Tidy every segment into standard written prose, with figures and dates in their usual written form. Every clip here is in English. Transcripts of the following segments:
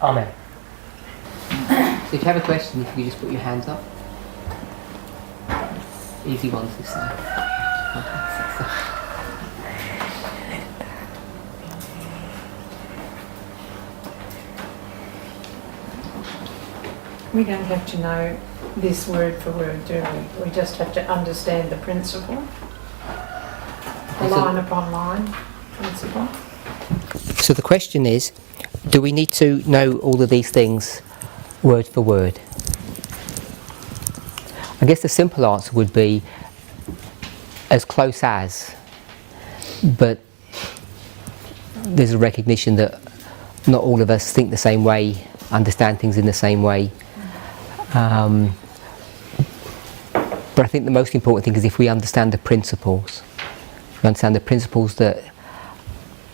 Amen. So if you have a question, if you just put your hands up. Easy ones this time. We don't have to know this word for word, do we? We just have to understand the principle. The line upon line principle. So the question is, do we need to know all of these things word for word? I guess the simple answer would be as close as, but there's a recognition that not all of us think the same way, understand things in the same way. But I think the most important thing is if we understand the principles. We understand the principles that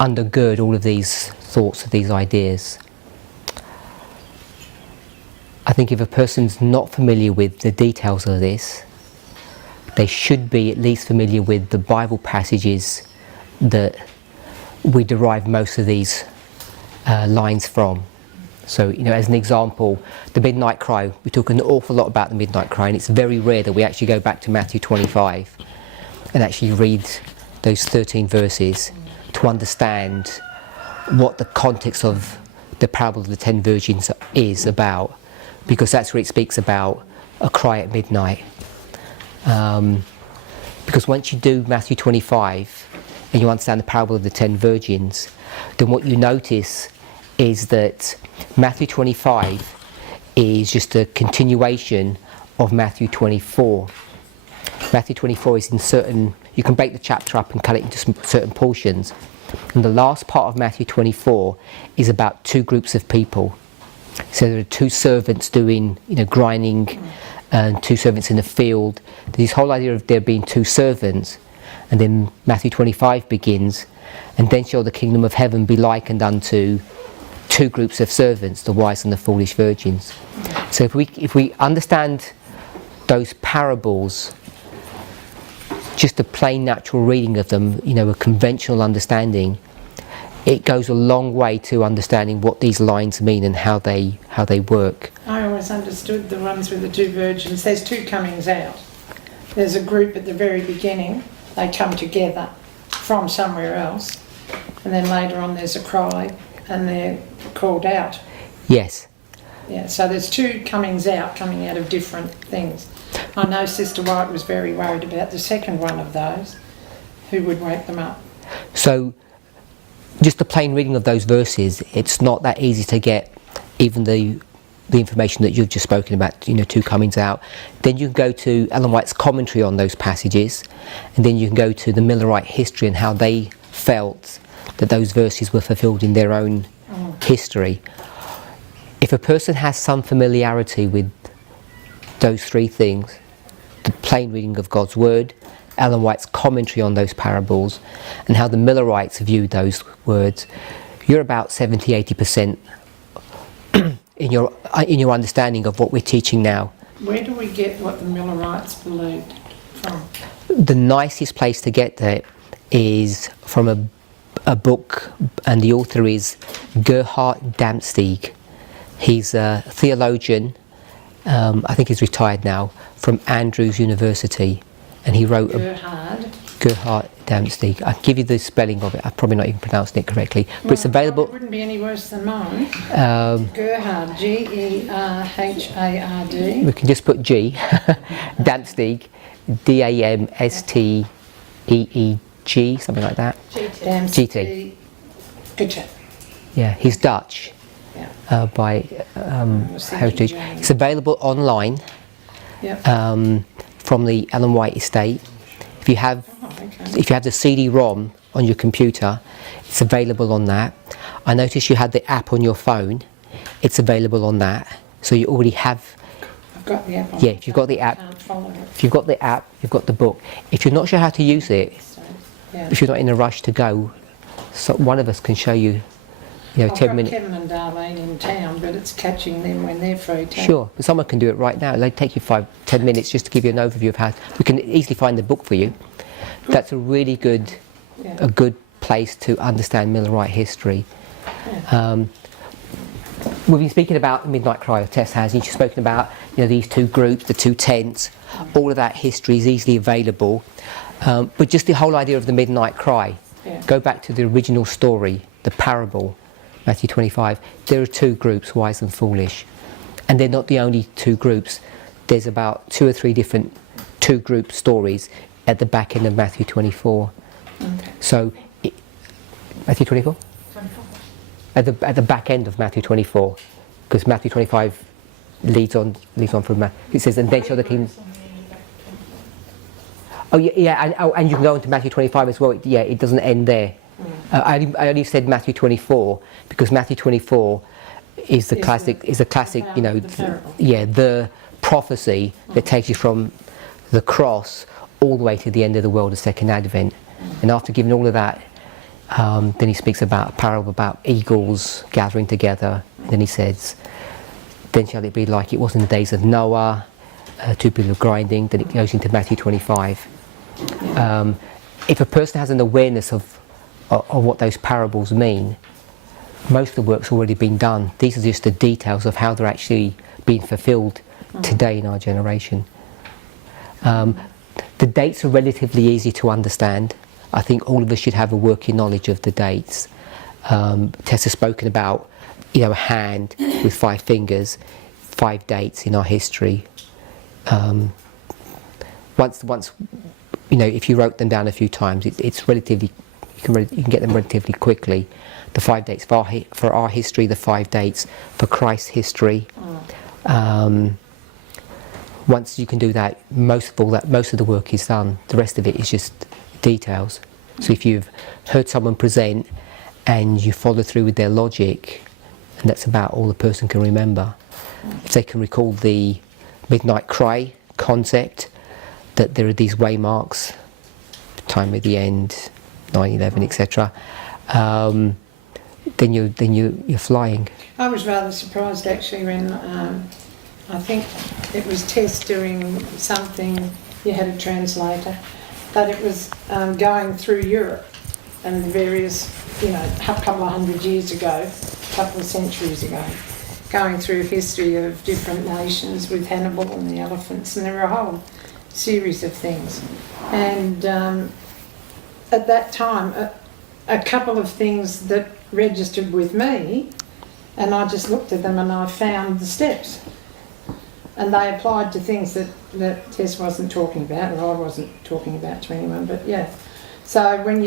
undergird all of these thoughts, these ideas. I think if a person's not familiar with the details of this, they should be at least familiar with the Bible passages that we derive most of these lines from. So, as an example, the midnight cry, we talk an awful lot about the midnight cry, and it's very rare that we actually go back to Matthew 25 and actually read those 13 verses to understand what the context of the parable of the 10 virgins is about, because that's where it speaks about a cry at midnight. Because once you do Matthew 25 and you understand the parable of the 10 virgins, then what you notice is that Matthew 25 is just a continuation of Matthew 24. Matthew 24 is in certain, you can break the chapter up and cut it into certain portions. And the last part of Matthew 24 is about two groups of people. So there are two servants doing, grinding, and two servants in the field. There's this whole idea of there being two servants. And then Matthew 25 begins, and then shall the kingdom of heaven be likened unto two groups of servants, the wise and the foolish virgins. So if we understand those parables, just a plain natural reading of them, a conventional understanding, it goes a long way to understanding what these lines mean and how they work. I always understood the ones with the two virgins. There's two comings out. There's a group at the very beginning. They come together from somewhere else, and then later on there's a cry and they're called out. Yes. Yeah, so there's two comings out, coming out of different things. I know Sister White was very worried about the second one of those. Who would wake them up? So just the plain reading of those verses, it's not that easy to get even the information that you've just spoken about, two comings out. Then you can go to Ellen White's commentary on those passages, and then you can go to the Millerite history and how they felt that those verses were fulfilled in their own history. If a person has some familiarity with those three things, the plain reading of God's Word, Ellen White's commentary on those parables, and how the Millerites viewed those words, you're about 70-80% in your understanding of what we're teaching now. Where do we get what the Millerites believed from? The nicest place to get that is from a book, and the author is Gerhard Dampstieg. He's a theologian, I think he's retired now, from Andrews University, and he wrote Gerhard Dampstieg. I'll give you the spelling of it. I've probably not even pronounced it correctly, but it's available. It wouldn't be any worse than mine. Gerhard, G-E-R-H-A-R-D. We can just put G. Dampstieg, D-A-M-S-T-E-E-G, something like that. GT. Good chat. Yeah, he's Dutch. Yeah. By Heritage. It's available online from the Ellen White estate. If you have the CD-ROM on your computer, it's available on that. I noticed you had the app on your phone. It's available on that. So you already have. I've got the app on. Yeah, if you've got the app. I can't follow it. If you've got the app, you've got the book. If you're not sure how to use it, if you're not in a rush to go, so one of us can show you. 10 minutes. Kevin and Darlene in town, but it's catching them when they're free too. Sure, but someone can do it right now. It'll take you 5-10 minutes just to give you an overview of how. We can easily find the book for you. That's a really good, a good place to understand Millerite history. Yeah. we've been speaking about the midnight cry. Tess has. She's spoken about these two groups, the two tents. All of that history is easily available. But just the whole idea of the midnight cry. Yeah. Go back to the original story, the parable, Matthew 25. There are two groups, wise and foolish, and they're not the only two groups. There's about 2 or 3 different two-group stories at the back end of Matthew 24. Okay. So, Matthew 24? 24. At the back end of Matthew 24, because Matthew 25 leads on from Matthew. It says, "And then shall the kingdom." Oh yeah, and you can go into Matthew 25 as well. It doesn't end there. I only said Matthew 24 because Matthew 24 is the classic. Is a classic, the prophecy that takes you from the cross all the way to the end of the world, the second advent. And after giving all of that, then he speaks about a parable about eagles gathering together. And then he says, "Then shall it be like it was in the days of Noah, 2 people of grinding." Then it goes into Matthew 25. If a person has an awareness of what those parables mean, most of the work's already been done. These are just the details of how they're actually being fulfilled today in our generation. The dates are relatively easy to understand. I think all of us should have a working knowledge of the dates. Tess has spoken about, a hand with 5 fingers, 5 dates in our history. Once if you wrote them down a few times, it's relatively you can get them relatively quickly. The 5 dates for our history, the 5 dates for Christ's history. Once you can do that, most of the work is done. The rest of it is just details. So if you've heard someone present and you follow through with their logic, and that's about all the person can remember. If they can recall the midnight cry concept, that there are these waymarks, time of the end, 9/11, etc., then you're flying. I was rather surprised actually when I think it was Tess doing something, you had a translator, but it was going through Europe and the various, a couple of hundred years ago, a couple of centuries ago, going through history of different nations with Hannibal and the elephants, and there were a whole series of things. And at that time, a couple of things that registered with me, and I just looked at them and I found the steps. And they applied to things that Tess wasn't talking about, or I wasn't talking about to anyone, but yeah. So when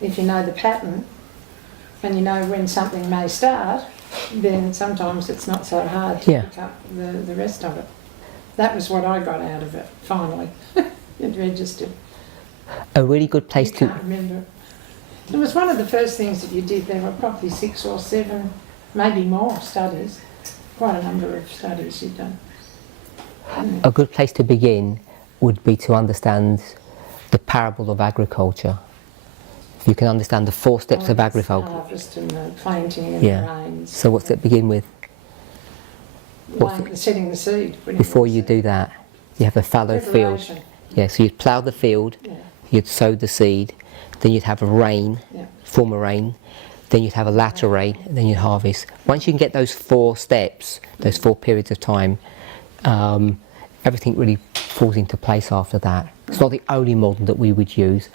if you know the pattern, and you know when something may start, then sometimes it's not so hard to pick up the rest of it. That was what I got out of it, finally. It registered. A really good place I can't remember. It was one of the first things that you did. There were probably 6 or 7, maybe more studies. Quite a number of studies you've done. A good place to begin would be to understand the parable of agriculture. If you can understand the 4 steps of agriculture. The harvest and the planting and the rains. So what's that begin with? Setting the seed. Before you do that, you have a fallow field. Yeah, so you'd plough the field, you'd sow the seed, then you'd have a rain, form a rain, then you'd have a latter rain, and then you'd harvest. Once you can get those 4 steps, those 4 periods of time, everything really falls into place after that. It's not the only model that we would use,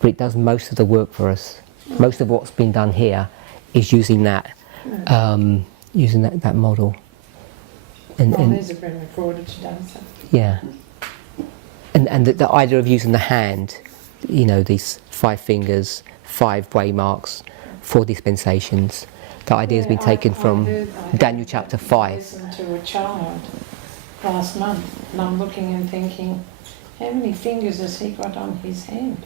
but it does most of the work for us. Most of what's been done here is using that model. And these have been recorded today. So. Yeah. And the idea of using the hand, these 5 fingers, 5 waymarks, 4 dispensations. The idea has been taken from Daniel chapter 5. I listened to a child last month, and I'm looking and thinking, how many fingers has he got on his hand?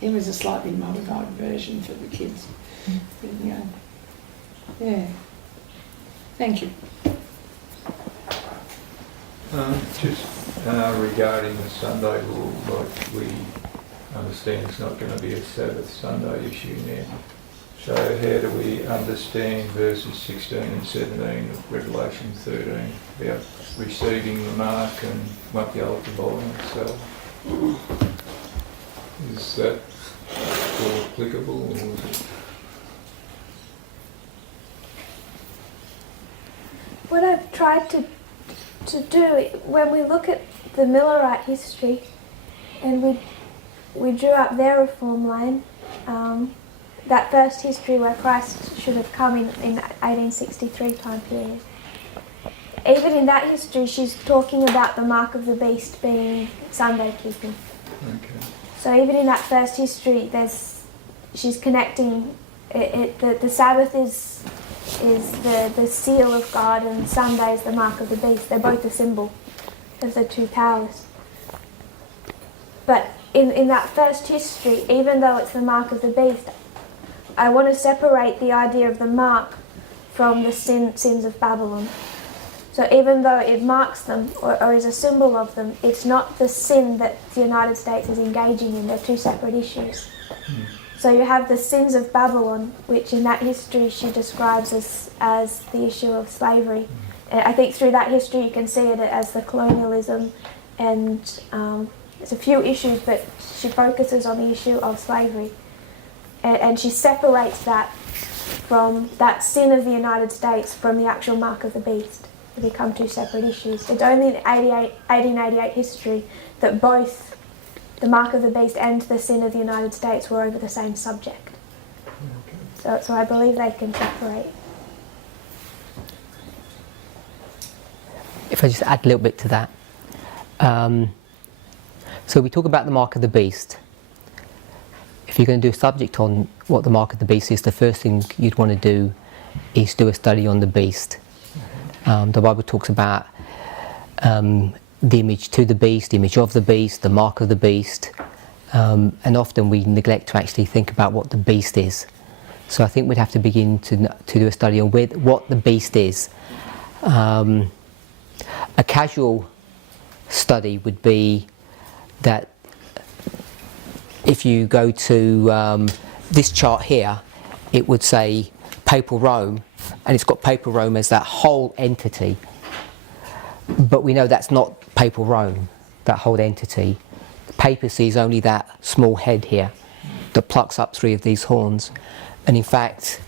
It was a slightly modified version for the kids. But, yeah. Thank you. Just regarding the Sunday rule, like we understand it's not going to be a Sabbath Sunday issue now. So how do we understand verses 16 and 17 of Revelation 13 about receiving the mark and won't be able to buy and sell? Is that still applicable, or is it? what I've tried to do, when we look at the Millerite history, and we drew up their reform line, that first history where Christ should have come in 1863 time period. Even in that history, she's talking about the mark of the beast being Sunday keeping. Okay. So even in that first history, she's connecting the Sabbath is the seal of God, and Sunday is the mark of the beast. They're both a symbol of the two powers. But in that first history, even though it's the mark of the beast, I want to separate the idea of the mark from the sins of Babylon. So even though it marks them or is a symbol of them, it's not the sin that the United States is engaging in. They're two separate issues. So you have the sins of Babylon, which in that history she describes as the issue of slavery. And I think through that history you can see it as the colonialism, and there's a few issues, but she focuses on the issue of slavery. And she separates that from that sin of the United States from the actual mark of the beast. They become two separate issues. It's only in 1888 history that both the mark of the beast and the sin of the United States were over the same subject. Okay. So I believe they can separate. If I just add a little bit to that. So we talk about the mark of the beast. If you're going to do a subject on what the mark of the beast is, the first thing you'd want to do is do a study on the beast. The Bible talks about the image to the beast, the image of the beast, the mark of the beast, and often we neglect to actually think about what the beast is. So I think we'd have to begin to do a study on what the beast is. A casual study would be that if you go to this chart here, it would say Papal Rome, and it's got Papal Rome as that whole entity. But we know that's not Papal Rome, that whole entity. The papacy is only that small head here that plucks up three of these horns. And in fact,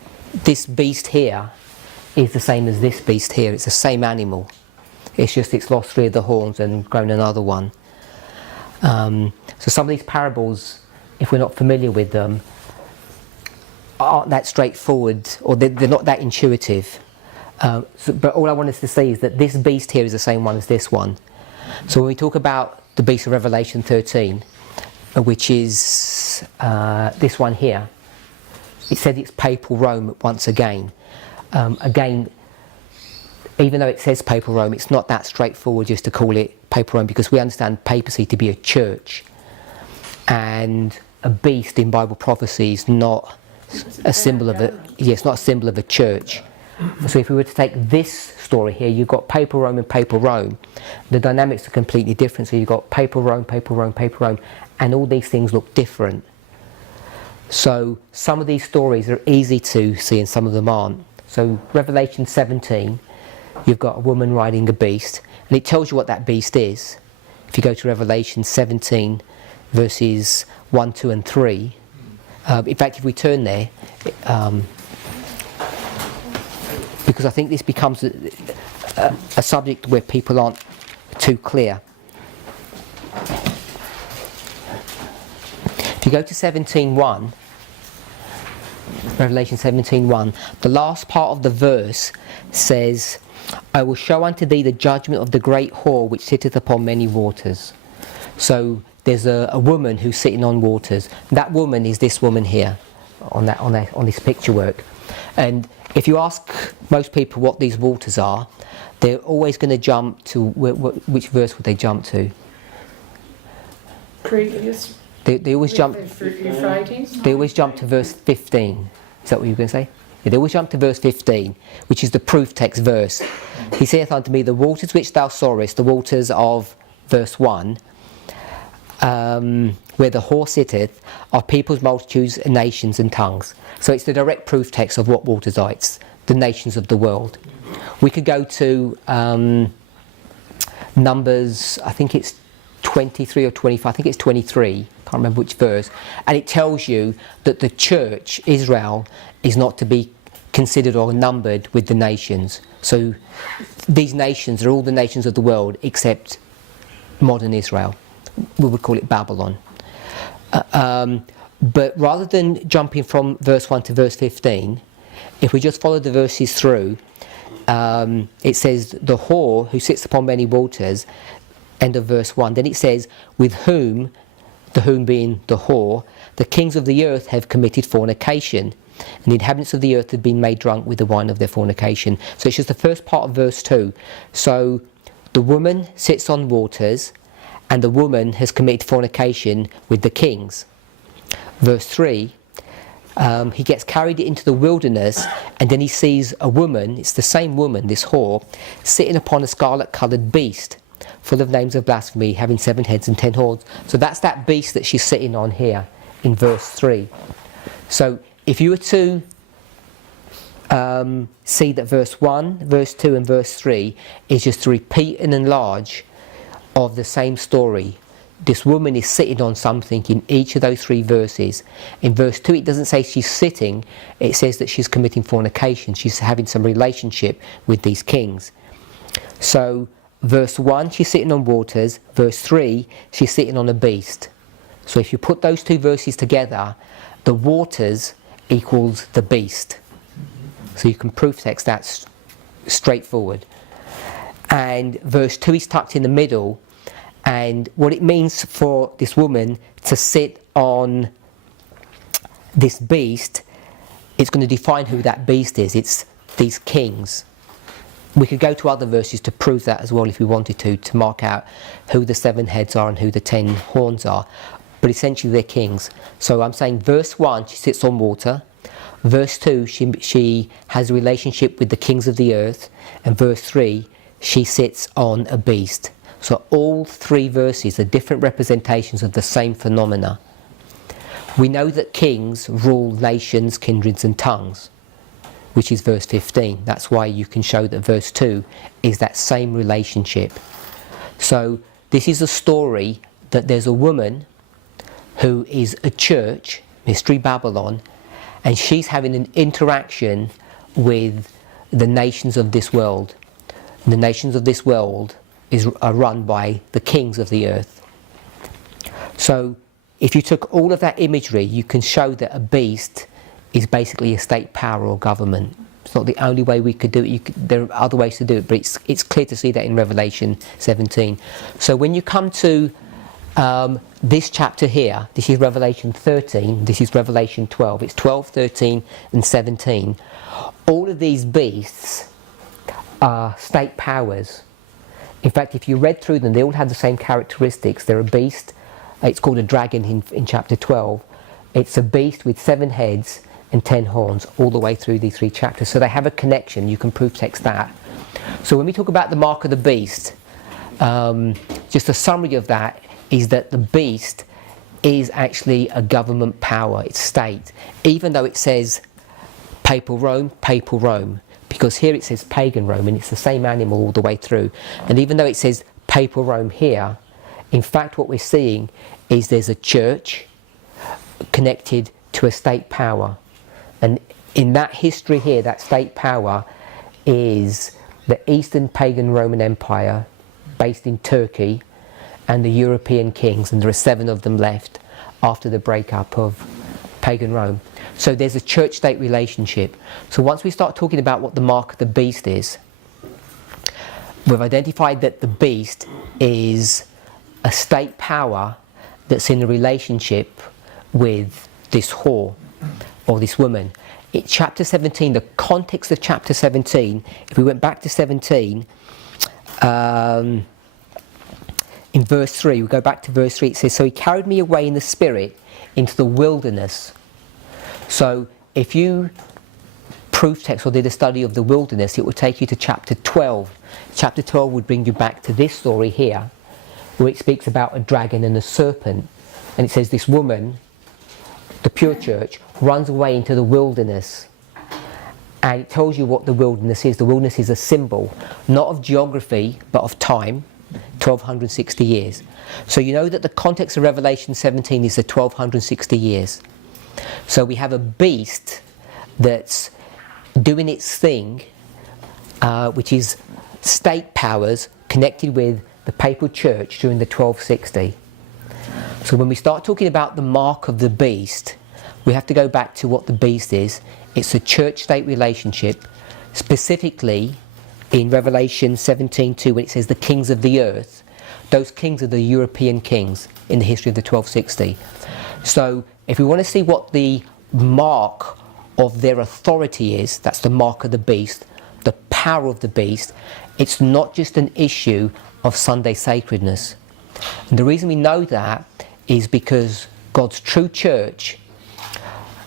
this beast here is the same as this beast here. It's the same animal. It's just it's lost three of the horns and grown another one. So some of these parables, if we're not familiar with them, aren't that straightforward, or they're not that intuitive. But all I want us to say is that this beast here is the same one as this one. So when we talk about the beast of Revelation 13, which is this one here, it said it's Papal Rome once again. Again, even though it says Papal Rome, it's not that straightforward just to call it Papal Rome, because we understand papacy to be a church, and a beast in Bible prophecy is not a symbol of it's not a symbol of a church. So if we were to take this story here, you've got Papal Rome and Papal Rome. The dynamics are completely different. So you've got Papal Rome, Papal Rome, Papal Rome, and all these things look different. So some of these stories are easy to see and some of them aren't. So Revelation 17, you've got a woman riding a beast, and it tells you what that beast is. If you go to Revelation 17, verses 1, 2 and 3, in fact, if we turn there, because I think this becomes a subject where people aren't too clear. If you go to 17:1, Revelation 17:1, the last part of the verse says, "I will show unto thee the judgment of the great whore which sitteth upon many waters." So there's a woman who's sitting on waters. That woman is this woman here, on this picture work. And if you ask most people what these waters are, they're always going to jump to which verse would they jump to? Previous. They always jump. Euphrates. They always jump to verse 15. Is that what you were going to say? Yeah, they always jump to verse 15, which is the proof text verse. He saith unto me, the waters which thou sawest, the waters of verse 1, where the whore sitteth, are peoples, multitudes, and nations and tongues. So it's the direct proof text of what waters are. It's the nations of the world. We could go to Numbers, I think it's 23 or 25, I think it's 23, can't remember which verse, and it tells you that the church, Israel, is not to be considered or numbered with the nations. So these nations are all the nations of the world except modern Israel. We would call it Babylon. But rather than jumping from verse 1 to verse 15, if we just follow the verses through, it says, the whore who sits upon many waters, end of verse 1. Then it says, with whom, the whom being the whore, the kings of the earth have committed fornication, and the inhabitants of the earth have been made drunk with the wine of their fornication. So it's just the first part of verse 2. So the woman sits on waters, and the woman has committed fornication with the kings. Verse 3, he gets carried into the wilderness, and then he sees a woman, it's the same woman, this whore, sitting upon a scarlet-coloured beast, full of names of blasphemy, having 7 heads and 10 horns. So that's that beast that she's sitting on here in verse 3. So if you were to see that verse 1, verse 2 and verse 3 is just a repeat and enlarge of the same story. This woman is sitting on something in each of those 3 verses. In verse 2 it doesn't say she's sitting, it says that she's committing fornication. She's having some relationship with these kings. So verse 1 she's sitting on waters, verse 3 she's sitting on a beast. So if you put those 2 verses together, the waters equals the beast. So you can proof text that straightforward. And verse 2 is tucked in the middle, and what it means for this woman to sit on this beast, it's going to define who that beast is. It's these kings. We could go to other verses to prove that as well if we wanted to mark out who the 7 heads are and who the 10 horns are. But essentially they're kings. So I'm saying verse 1 she sits on water, verse 2 she has a relationship with the kings of the earth, and verse 3 she sits on a beast. So all 3 verses are different representations of the same phenomena. We know that kings rule nations, kindreds and tongues, which is verse 15. That's why you can show that verse 2 is that same relationship. So this is a story that there's a woman who is a church, Mystery Babylon, and she's having an interaction with the nations of this world. The nations of this world are run by the kings of the earth. So if you took all of that imagery, you can show that a beast is basically a state power or government. It's not the only way we could do it. There are other ways to do it, but it's clear to see that in Revelation 17. So when you come to this chapter here, this is Revelation 13, this is Revelation 12, it's 12, 13 and 17. All of these beasts are state powers. In fact, if you read through them, they all have the same characteristics. They're a beast, it's called a dragon in chapter 12. It's a beast with 7 heads and 10 horns all the way through these 3 chapters. So they have a connection, you can proof text that. So when we talk about the mark of the beast, just a summary of that is that the beast is actually a government power, it's state. Even though it says papal Rome, because here it says pagan Rome and it's the same animal all the way through. And even though it says papal Rome here, in fact what we're seeing is there's a church connected to a state power. And in that history here, that state power is the Eastern pagan Roman Empire based in Turkey and the European kings, and there are 7 of them left after the breakup of pagan Rome. So there's a church-state relationship. So once we start talking about what the mark of the beast is, we've identified that the beast is a state power that's in a relationship with this whore or this woman. In chapter 17, the context of chapter 17, if we went back to 17, in verse 3, we go back to verse 3, it says, so he carried me away in the spirit into the wilderness. So if you proof text or did a study of the wilderness, it would take you to chapter 12. Chapter 12 would bring you back to this story here, where it speaks about a dragon and a serpent. And it says this woman, the pure church, runs away into the wilderness. And it tells you what the wilderness is. The wilderness is a symbol, not of geography, but of time. 1260 years. So you know that the context of Revelation 17 is the 1260 years. So we have a beast that's doing its thing, which is state powers connected with the papal church during the 1260. So when we start talking about the mark of the beast, we have to go back to what the beast is. It's a church-state relationship, specifically in Revelation 17:2, when it says the kings of the earth. Those kings are the European kings in the history of the 1260. So if we want to see what the mark of their authority is, that's the mark of the beast, the power of the beast, it's not just an issue of Sunday sacredness. And the reason we know that is because God's true church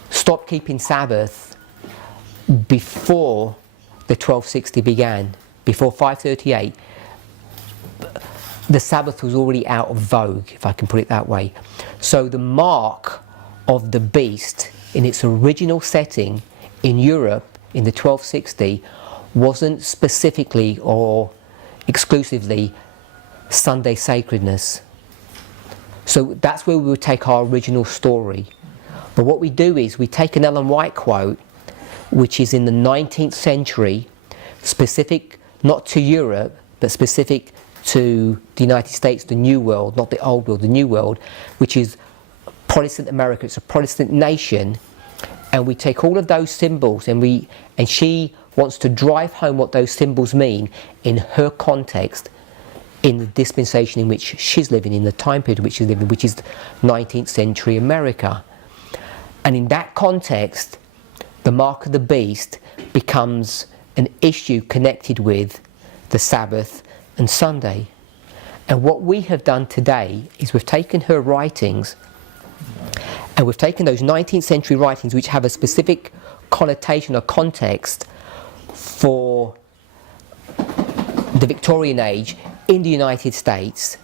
stopped keeping Sabbath before the 1260 began. Before 538, the Sabbath was already out of vogue, if I can put it that way. So the mark of the beast in its original setting in Europe in the 1260 wasn't specifically or exclusively Sunday sacredness. So that's where we would take our original story. But what we do is we take an Ellen White quote, which is in the 19th century, specific not to Europe, but specific to the United States, the New World, not the Old World, the New World, which is Protestant America. It's a Protestant nation, and we take all of those symbols, and she wants to drive home what those symbols mean in her context, in the dispensation in which she's living, in the time period in which she's living, which is 19th century America. And in that context, the mark of the beast becomes an issue connected with the Sabbath and Sunday. And what we have done today is we've taken her writings, and we've taken those 19th century writings which have a specific connotation or context for the Victorian age in the United States,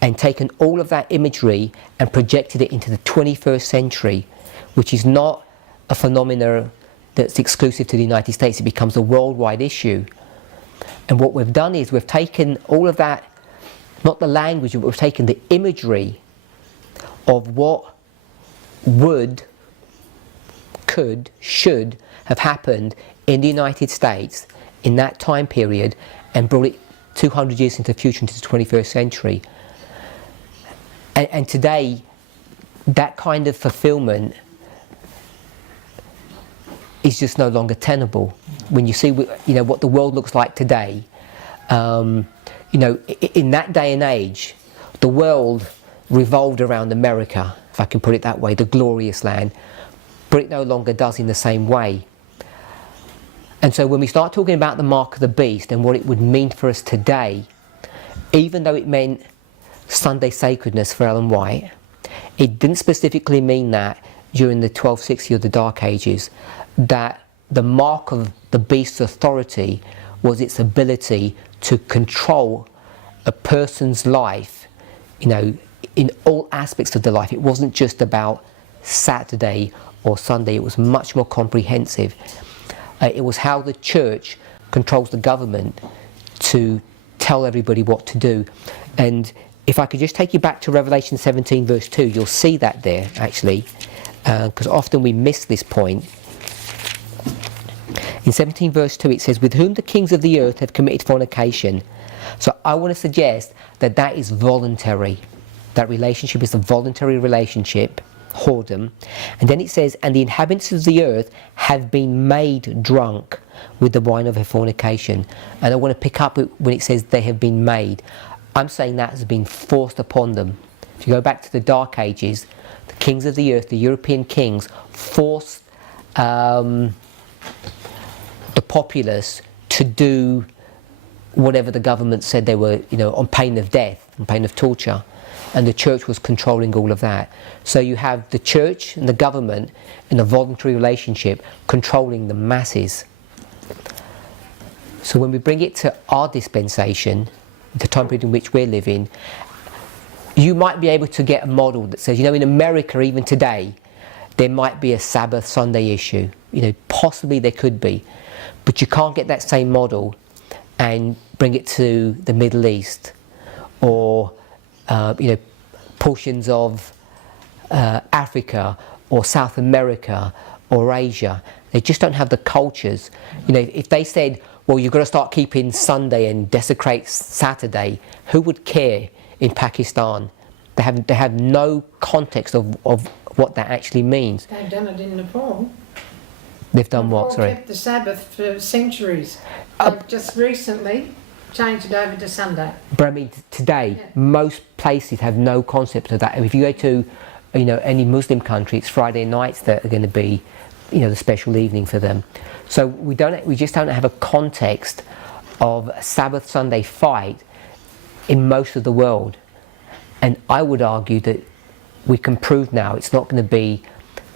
and taken all of that imagery and projected it into the 21st century, which is not a phenomenon that's exclusive to the United States. It becomes a worldwide issue. And what we've done is we've taken all of that, not the language, but we've taken the imagery of what would, could, should have happened in the United States in that time period, and brought it 200 years into the future, into the 21st century. And today, that kind of fulfillment is just no longer tenable. When you see, what the world looks like today, in that day and age, the world revolved around America, if I can put it that way, the glorious land, but it no longer does in the same way. And so when we start talking about the mark of the beast and what it would mean for us today, even though it meant Sunday sacredness for Ellen White, it didn't specifically mean that during the 1260 or the Dark Ages, that the mark of the beast's authority was its ability to control a person's life, in all aspects of their life. It wasn't just about Saturday or Sunday, it was much more comprehensive. It was how the church controls the government to tell everybody what to do. And if I could just take you back to Revelation 17 verse 2, you'll see that there actually, because often we miss this point. In 17 verse 2 it says, with whom the kings of the earth have committed fornication. So I want to suggest that that is voluntary. That relationship is a voluntary relationship, whoredom. And then it says, and the inhabitants of the earth have been made drunk with the wine of her fornication. And I want to pick up when it says they have been made. I'm saying that has been forced upon them. If you go back to the Dark Ages, the kings of the earth, the European kings, forced the populace to do whatever the government said they were, on pain of death, on pain of torture. And the church was controlling all of that. So you have the church and the government in a voluntary relationship controlling the masses. So when we bring it to our dispensation, the time period in which we're living, you might be able to get a model that says, in America even today, there might be a Sabbath Sunday issue. Possibly there could be. But you can't get that same model and bring it to the Middle East or portions of Africa or South America or Asia. They just don't have the cultures. You know, if they said, well, you've got to start keeping Sunday and desecrate Saturday, who would care in Pakistan? They have no context of what that actually means. They've done it in Nepal. They've done Nepal what, sorry? kept the Sabbath for centuries. Uh, They've just recently changed it over to Sunday. But I mean, today, Yeah. most places have no concept of that. And if you go to, you know, any Muslim country, it's Friday nights that are going to be, you know, the special evening for them. So we just don't have a context of a Sabbath Sunday fight in most of the world. And I would argue that we can prove now it's not going to be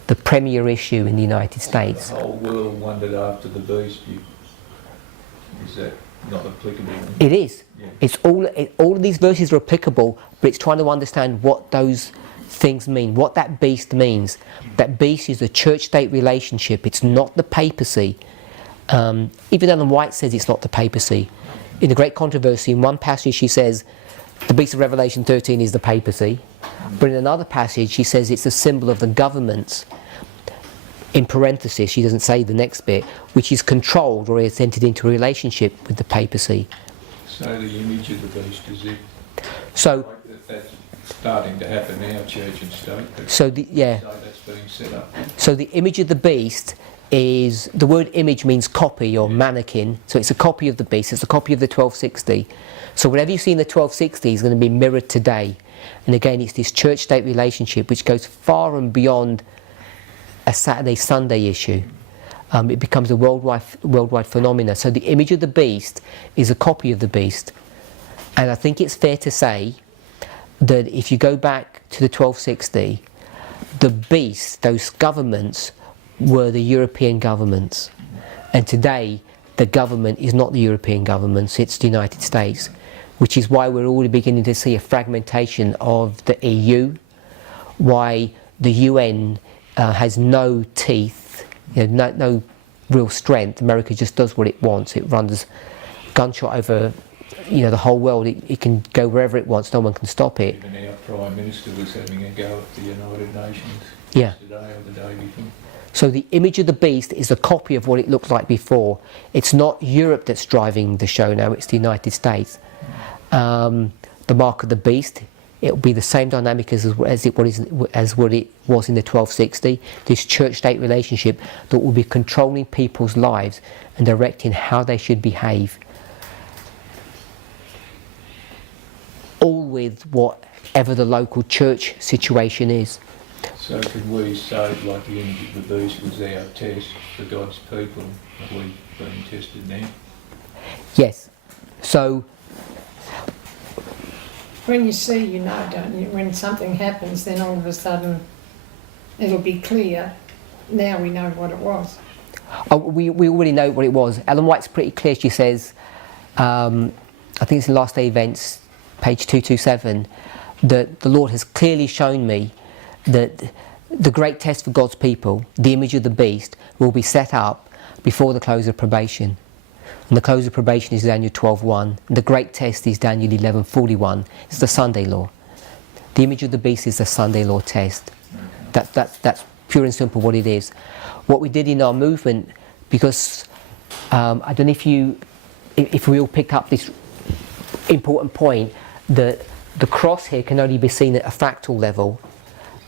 the premier issue in the United States. The whole world wondered after the beast. Is that not applicable? It is. Yeah. It's all of these verses are applicable, but it's trying to understand what those things mean, what that beast means. That beast is a church-state relationship. It's not the papacy. Even Ellen White says it's not the papacy. In the Great Controversy, in one passage she says the beast of Revelation 13 is the papacy, but in another passage she says it's a symbol of the governments. In parenthesis, she doesn't say the next bit, which is controlled or is entered into a relationship with the papacy. So the image of the beast is it? So, Like that's starting to happen now, church and state. so that's being set up. So the image of the beast is, the word image means copy or mannequin, so it's a copy of the beast, it's a copy of the 1260. So whatever you see in the 1260 is going to be mirrored today. And again, it's this church-state relationship which goes far and beyond a Saturday-Sunday issue. It becomes a worldwide phenomena. So the image of the beast is a copy of the beast. And I think it's fair to say that if you go back to the 1260, the beast, those governments, were the European governments. And today, the government is not the European governments, it's the United States. Which is why we're already beginning to see a fragmentation of the EU, why the UN has no teeth, you know, no real strength. America just does what it wants. It runs gunshot over, you know, the whole world. It can go wherever it wants. No one can stop it. Even our Prime Minister was having a go at the United Nations yesterday or the day before. So the image of the beast is a copy of what it looked like before. It's not Europe that's driving the show now, it's the United States. The mark of the beast, it'll be the same dynamic as what it was in the 1260, this church-state relationship that will be controlling people's lives and directing how they should behave. All with whatever the local church situation is. So could we say, like the image of the beast was our test for God's people? Have we been tested now? Yes. So When you see, you know, don't you? When something happens, then all of a sudden it'll be clear. Now we know what it was. we already know what it was. Ellen White's pretty clear. She says, I think it's in Last Day Events, page 227, that the Lord has clearly shown me that the great test for God's people, the image of the beast, will be set up before the close of probation. And the close of probation is Daniel 12:1. The great test is Daniel 11:41. It's the Sunday law. The image of the beast is the Sunday law test. That's pure and simple what it is. What we did in our movement, because I don't know if we all pick up this important point, that the cross here can only be seen at a fractal level,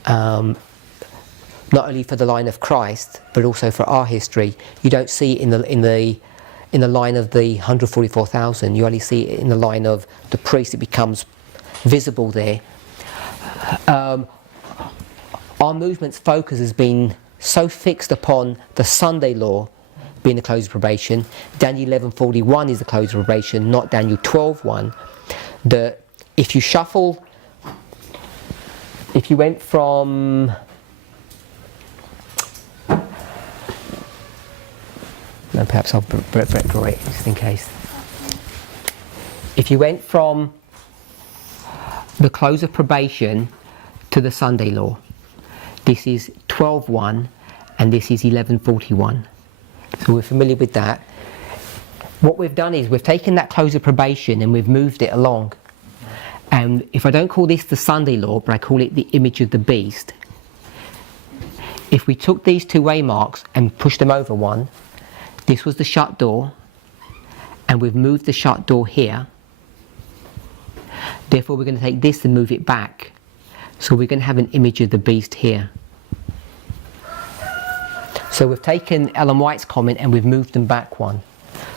not only for the line of Christ but also for our history. You don't see it in the line of the 144,000. You only see it in the line of the priest. It becomes visible there. Our movement's focus has been so fixed upon the Sunday law being the close of probation. Daniel 11:41 is the close of probation, not Daniel 12:1. That if you shuffle, if you went from no, perhaps I'll draw it just in case. If you went from the close of probation to the Sunday law, this is 12:1 and this is 11:41. So we're familiar with that. What we've done is we've taken that close of probation and we've moved it along. And if I don't call this the Sunday law, but I call it the image of the beast, if we took these two waymarks and pushed them over one, this was the shut door, and we've moved the shut door here. Therefore, we're going to take this and move it back. So we're going to have an image of the beast here. So we've taken Ellen White's comment and we've moved them back one.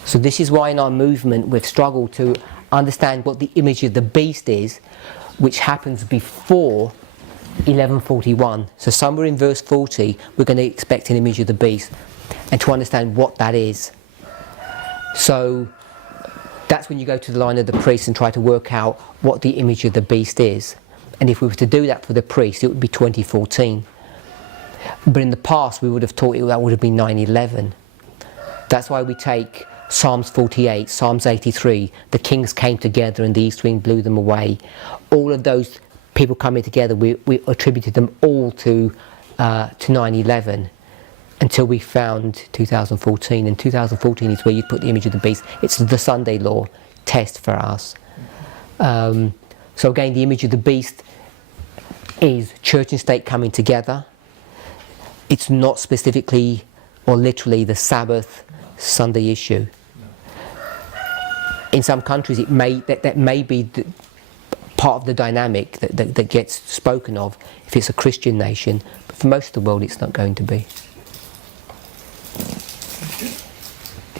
So this is why in our movement we've struggled to understand what the image of the beast is, which happens before 1141. So somewhere in verse 40 we're going to expect an image of the beast, and to understand what that is. So that's when you go to the line of the priest and try to work out what the image of the beast is. And if we were to do that for the priest, it would be 2014. But in the past we would have taught that would have been 9/11. That's why we take Psalms 48, Psalms 83, the kings came together and the east wind blew them away. All of those people coming together, we attributed them all to 9/11 until we found 2014. And 2014 is where you put the image of the beast. It's the Sunday law test for us. So again, the image of the beast is church and state coming together. It's not specifically or literally the Sabbath Sunday issue. In some countries it may that may be part of the dynamic that gets spoken of if it's a Christian nation, but for most of the world it's not going to be.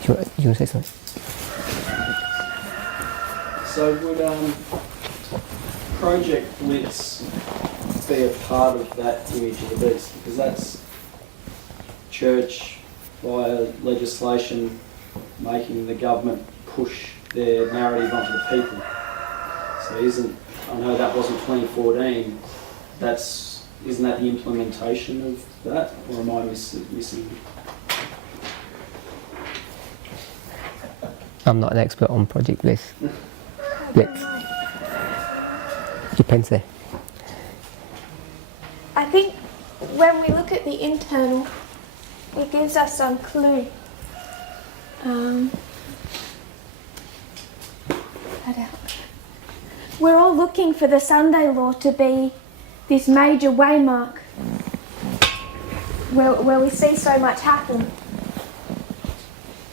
You want to say something? So would Project Blitz be a part of that image of the beast? Because that's church via legislation making the government push their narrative onto the people. So I know that wasn't 2014, isn't that the implementation of that, or am I missing? I'm not an expert on Project Blitz. Depends there. I think when we look at the internal, it gives us some clue. We're all looking for the Sunday law to be this major waymark where we see so much happen.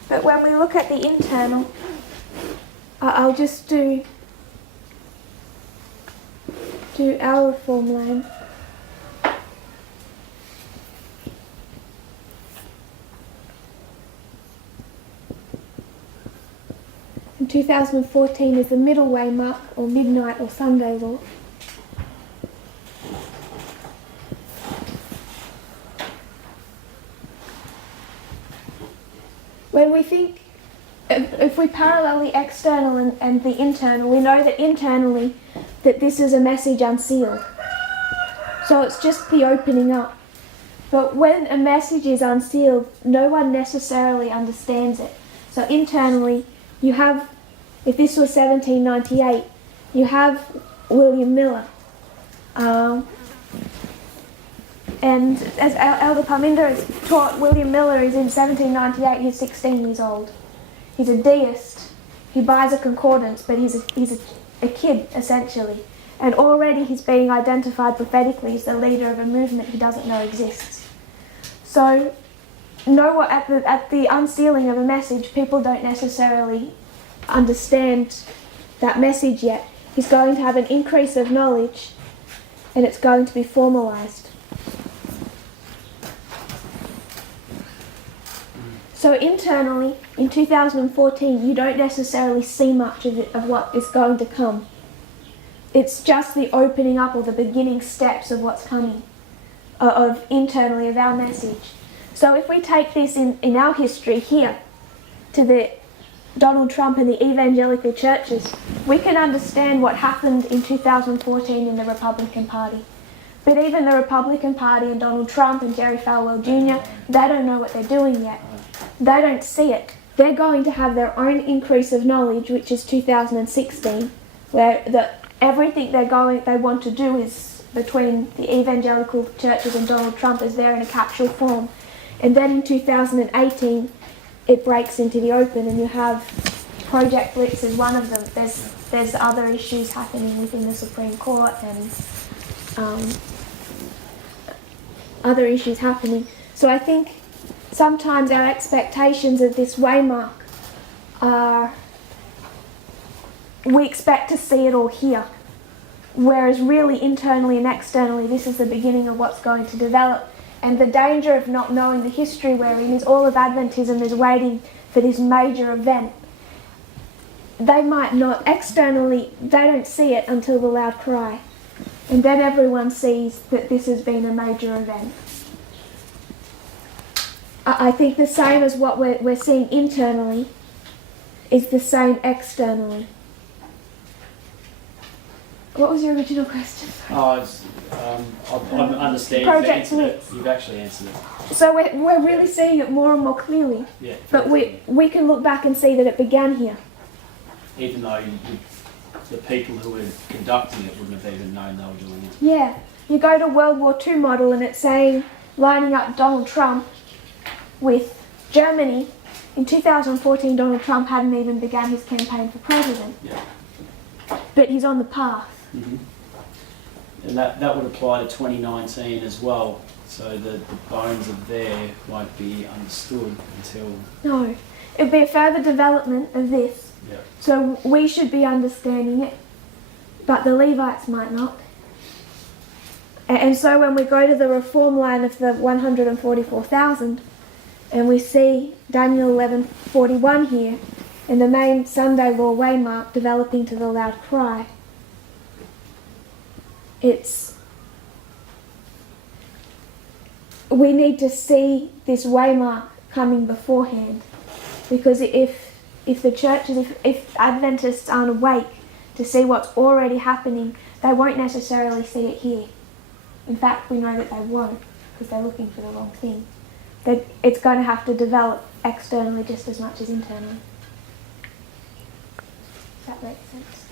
But when we look at the internal, I'll just do our reform line. In 2014 is the middle waymark, or midnight, or Sunday law. When we think, if we parallel the external and the internal, we know that internally that this is a message unsealed. So it's just the opening up. But when a message is unsealed, no one necessarily understands it. So internally, you have, if this was 1798, you have William Miller. And as Elder Parminder has taught, William Miller is in 1798, he's 16 years old. He's a deist. He buys a concordance, but he's a kid, essentially. And already he's being identified prophetically as the leader of a movement he doesn't know exists. So, at the unsealing of a message, people don't necessarily understand that message yet. He's going to have an increase of knowledge, and it's going to be formalised. So internally, in 2014, you don't necessarily see much of what is going to come. It's just the opening up or the beginning steps of what's coming, of internally of our message. So if we take this in our history here to the Donald Trump and the evangelical churches, we can understand what happened in 2014 in the Republican Party. But even the Republican Party and Donald Trump and Jerry Falwell Jr., they don't know what they're doing yet. They don't see it. They're going to have their own increase of knowledge, which is 2016, where everything they want to do is between the evangelical churches and Donald Trump is there in a capsule form. And then in 2018, it breaks into the open, and you have Project Blitz as one of them. There's other issues happening within the Supreme Court, and other issues happening. So I think sometimes our expectations of this waymark are, we expect to see it all here, whereas really internally and externally this is the beginning of what's going to develop. And the danger of not knowing the history we're in is all of Adventism is waiting for this major event. They might not, externally, they don't see it until the loud cry. And then everyone sees that this has been a major event. I think the same as what we're seeing internally is the same externally. What was your original question? I'm understanding. Project You've actually answered it. So we're really seeing it more and more clearly. Yeah. But we can look back and see that it began here. Even though the people who were conducting it wouldn't have even known they were doing it. Yeah. You go to World War II model and it's saying, lining up Donald Trump with Germany. In 2014, Donald Trump hadn't even begun his campaign for president. Yeah. But he's on the path. Mm-hmm. And that would apply to 2019 as well. So the bones of there won't be understood until... No. It'll be a further development of this. Yeah. So we should be understanding it, but the Levites might not. And so when we go to the reform line of the 144,000, and we see Daniel 11:41 here, and the main Sunday law waymark developing to the loud cry, we need to see this waymark coming beforehand, because if the churches, if Adventists aren't awake to see what's already happening, they won't necessarily see it here. In fact, we know that they won't, because they're looking for the wrong thing. It's going to have to develop externally just as much as internally. Does that make sense?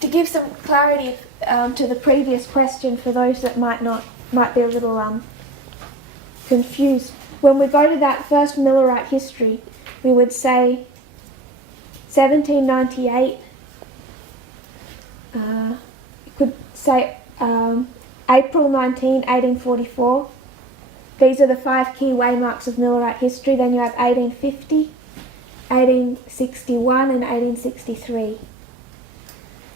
To give some clarity to the previous question for those that might be a little confused, when we go to that first Millerite history, we would say 1798. You could say April 19, 1844. These are the 5 key waymarks of Millerite history. Then you have 1850, 1861 and 1863.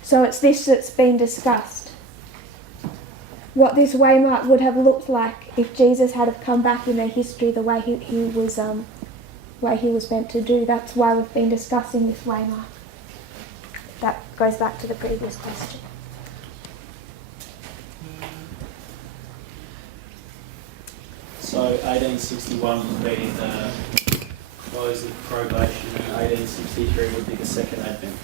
So it's this that's been discussed. What this waymark would have looked like if Jesus had have come back in their history the way he was meant to do. That's why we've been discussing this waymark. That goes back to the previous question. So 1861 would be the close of probation, and 1863 would be the second Advent.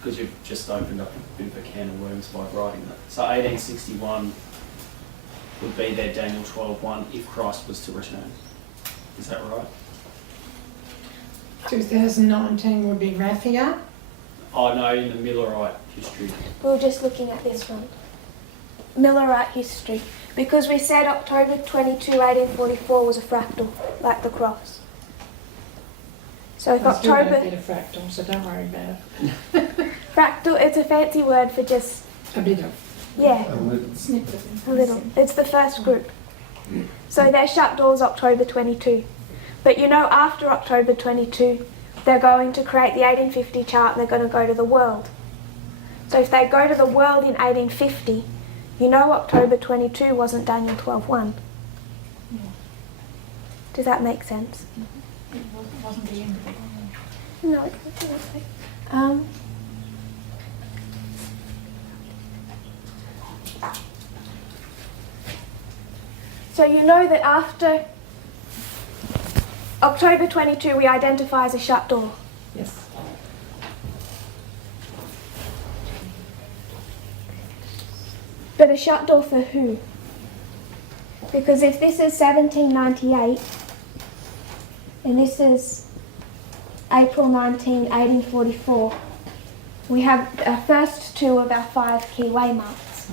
Because you've just opened up a bit of a can of worms by writing that. So 1861 would be their Daniel 12:1 if Christ was to return. Is that right? 2019 would be Raphael. Oh no, in the Millerite history. We were just looking at this one. Millerite history. Because we said October 22, 1844 was a fractal, like the cross. So if I still don't October... get a fractal, so don't worry about it. Fractal, it's a fancy word for just... A bit of Yeah, snippet. a little. It's the first group. So their shut doors October 22. But you know, after October 22, they're going to create the 1850 chart, they're going to go to the world. So if they go to the world in 1850, you know October 22 wasn't Daniel 12:1. Yeah. Does that make sense? It wasn't the end of it. No, it's okay. So you know that after October 22 we identify as a shut door. Yes. But a shut door for who? Because if this is 1798 and this is April 19, 1844, we have our first 2 of our 5 key waymarks.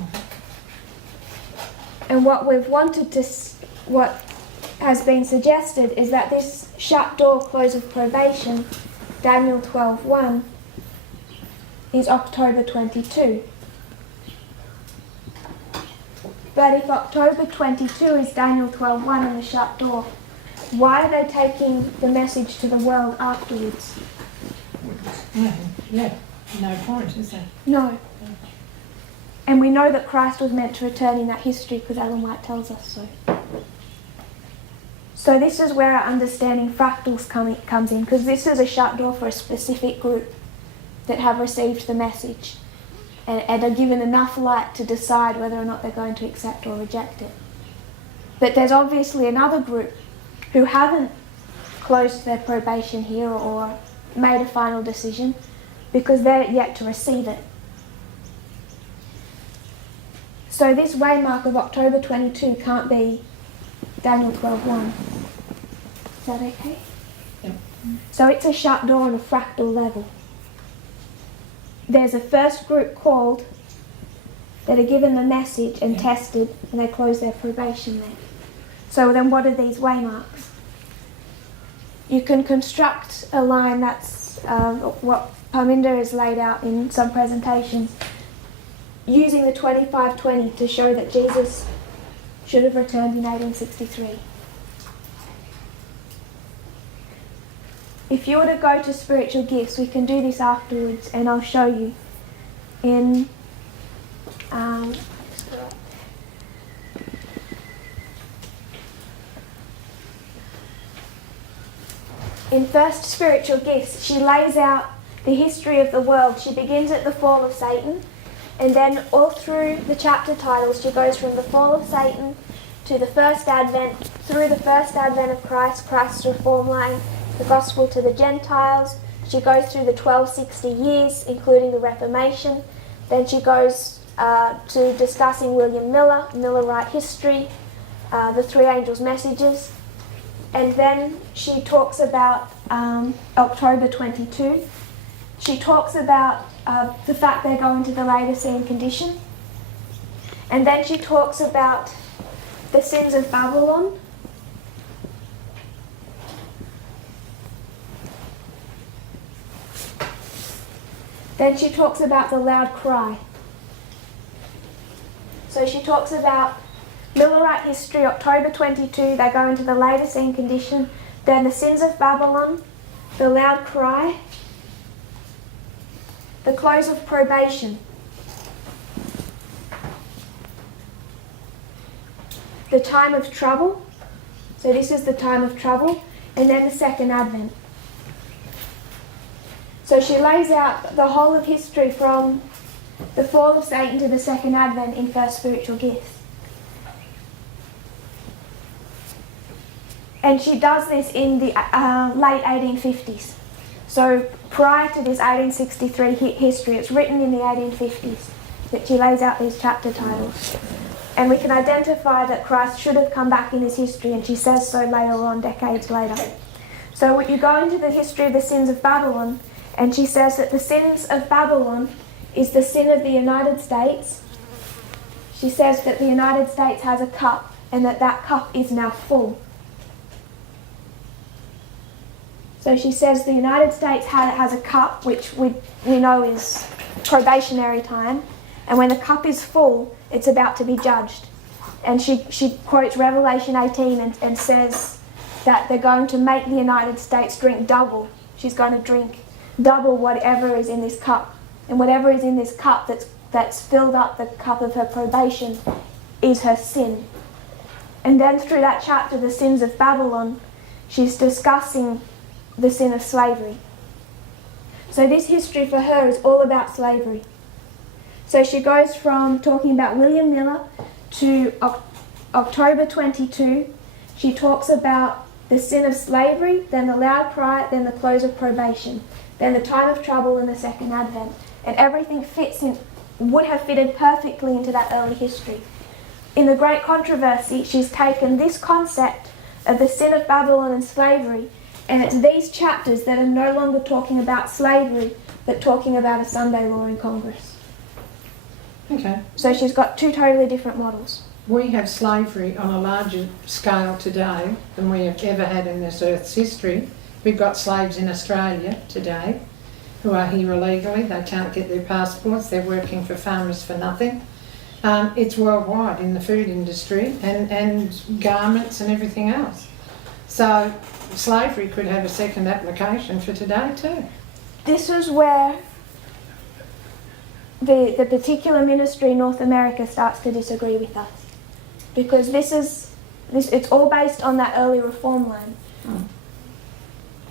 And what we've wanted to, what has been suggested is that this shut door, close of probation, Daniel 12:1, is October 22. But if October 22 is Daniel 12:1 and the shut door, why are they taking the message to the world afterwards? Yeah, no point, is there? No. And we know that Christ was meant to return in that history because Ellen White tells us so. So this is where our understanding fractals comes in, because this is a shut door for a specific group that have received the message and are given enough light to decide whether or not they're going to accept or reject it. But there's obviously another group who haven't closed their probation here or made a final decision because they're yet to receive it. So this waymark of October 22 can't be Daniel 12:1. Is that okay? Yep. So it's a shut door on a fractal level. There's a first group called that are given the message and tested, and they close their probation there. So then what are these waymarks? You can construct a line that's what Parminder has laid out in some presentations, using the 2520 to show that Jesus should have returned in 1863. If you were to go to spiritual gifts, we can do this afterwards and I'll show you in in First Spiritual Gifts, she lays out the history of the world. She begins at the fall of Satan, and then all through the chapter titles she goes from the fall of Satan to the first advent, through the first advent of Christ, Christ's reform line, the gospel to the Gentiles. She goes through the 1260 years, including the Reformation. Then she goes to discussing William Miller, Millerite history, the three angels' messages. And then she talks about October 22. She talks about the fact they're going to the Laodicean condition. And then she talks about the sins of Babylon. Then she talks about the loud cry. So she talks about Millerite history, October 22, they go into the Laodicean condition, then the sins of Babylon, the loud cry, the close of probation, the time of trouble, so this is the time of trouble, and then the second advent. So she lays out the whole of history from the fall of Satan to the second advent in First Spiritual Gifts. And she does this in the late 1850s. So prior to this 1863 history, it's written in the 1850s that she lays out these chapter titles. And we can identify that Christ should have come back in his history, and she says so later on, decades later. So you go into the history of the sins of Babylon, and she says that the sins of Babylon is the sin of the United States. She says that the United States has a cup, and that that cup is now full. So she says the United States has a cup, which we know is probationary time, and when the cup is full, it's about to be judged. And she quotes Revelation 18 and says that they're going to make the United States drink double. She's going to drink double whatever is in this cup. And whatever is in this cup that's filled up the cup of her probation is her sin. And then through that chapter, the sins of Babylon, she's discussing the sin of slavery. So this history for her is all about slavery. So she goes from talking about William Miller to October 22. She talks about the sin of slavery, then the loud cry, then the close of probation, then the time of trouble and the second advent. And everything fits in, would have fitted perfectly into that early history. In the Great Controversy, she's taken this concept of the sin of Babylon and slavery, and it's these chapters that are no longer talking about slavery, but talking about a Sunday law in Congress. Okay. So she's got two totally different models. We have slavery on a larger scale today than we have ever had in this earth's history. We've got slaves in Australia today. who are here illegally. They can't get their passports. They're working for farmers for nothing. It's worldwide in the food industry and garments and everything else. So slavery could have a second application for today too. This is where the particular ministry in North America starts to disagree with us, because it's all based on that early reform line.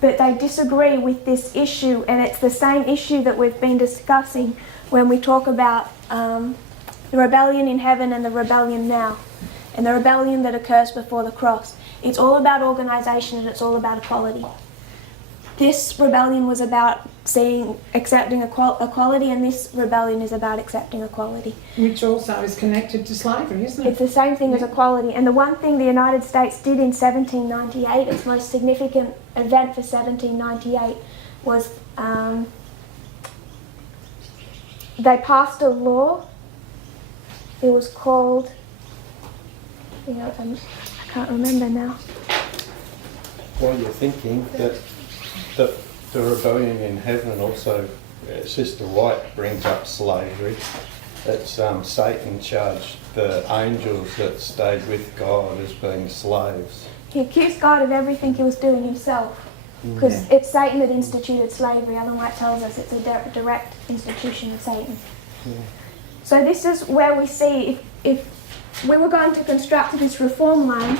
But they disagree with this issue, and it's the same issue that we've been discussing when we talk about the rebellion in heaven and the rebellion now, and the rebellion that occurs before the cross. It's all about organisation and it's all about equality. This rebellion was about accepting equality, and this rebellion is about accepting equality. Which also is connected to slavery, isn't it? It's the same thing as equality. And the one thing the United States did in 1798, its most significant event for 1798, was they passed a law. It was called, I can't remember now. While you're thinking, that the rebellion in heaven also, Sister White brings up slavery. It's Satan charged the angels that stayed with God as being slaves. He accused God of everything he was doing himself, because it's Satan that instituted slavery. Ellen White tells us it's a direct institution of Satan. Yeah. So this is where we see, if we were going to construct this reform line,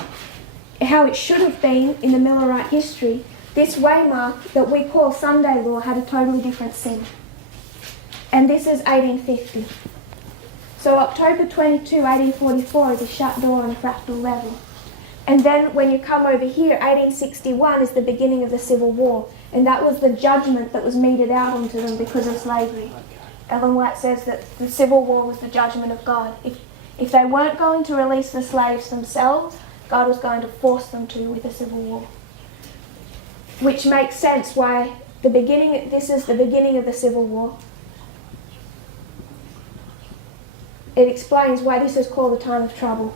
how it should have been in the Millerite history, this waymark that we call Sunday law had a totally different sin. And this is 1850. So October 22, 1844 is a shut door on a fractal level. And then when you come over here, 1861 is the beginning of the Civil War. And that was the judgment that was meted out onto them because of slavery. Ellen White says that the Civil War was the judgment of God. If they weren't going to release the slaves themselves, God was going to force them to with the Civil War. Which makes sense why this is the beginning of the Civil War. It explains why this is called the time of trouble.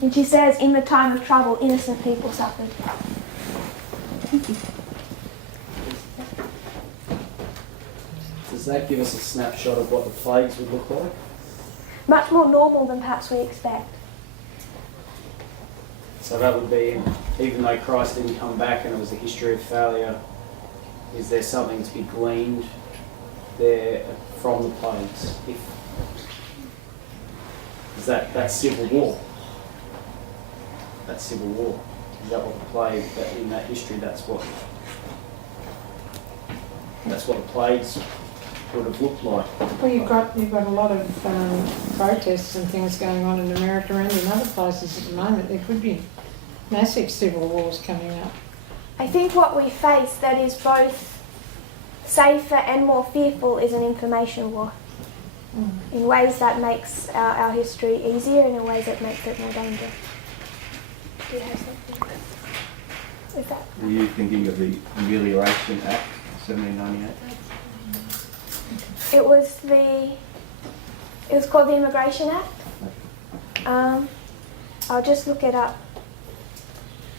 And she says, in the time of trouble, innocent people suffered. Does that give us a snapshot of what the plagues would look like? Much more normal than perhaps we expect. So that would be, even though Christ didn't come back and it was a history of failure, is there something to be gleaned there from the plagues? Is that civil war? That civil war. Is that what the plague, that in that history, that's what the plagues would have looked like? Well, you've got a lot of protests and things going on in America and in other places at the moment. There could be massive civil wars coming up. I think what we face that is both safer and more fearful is an information war. In ways that makes our history easier and in ways that makes it more dangerous. Do you have something? Is that? Were you thinking of the Amelioration Act, 1798? It was called the Immigration Act. I'll just look it up.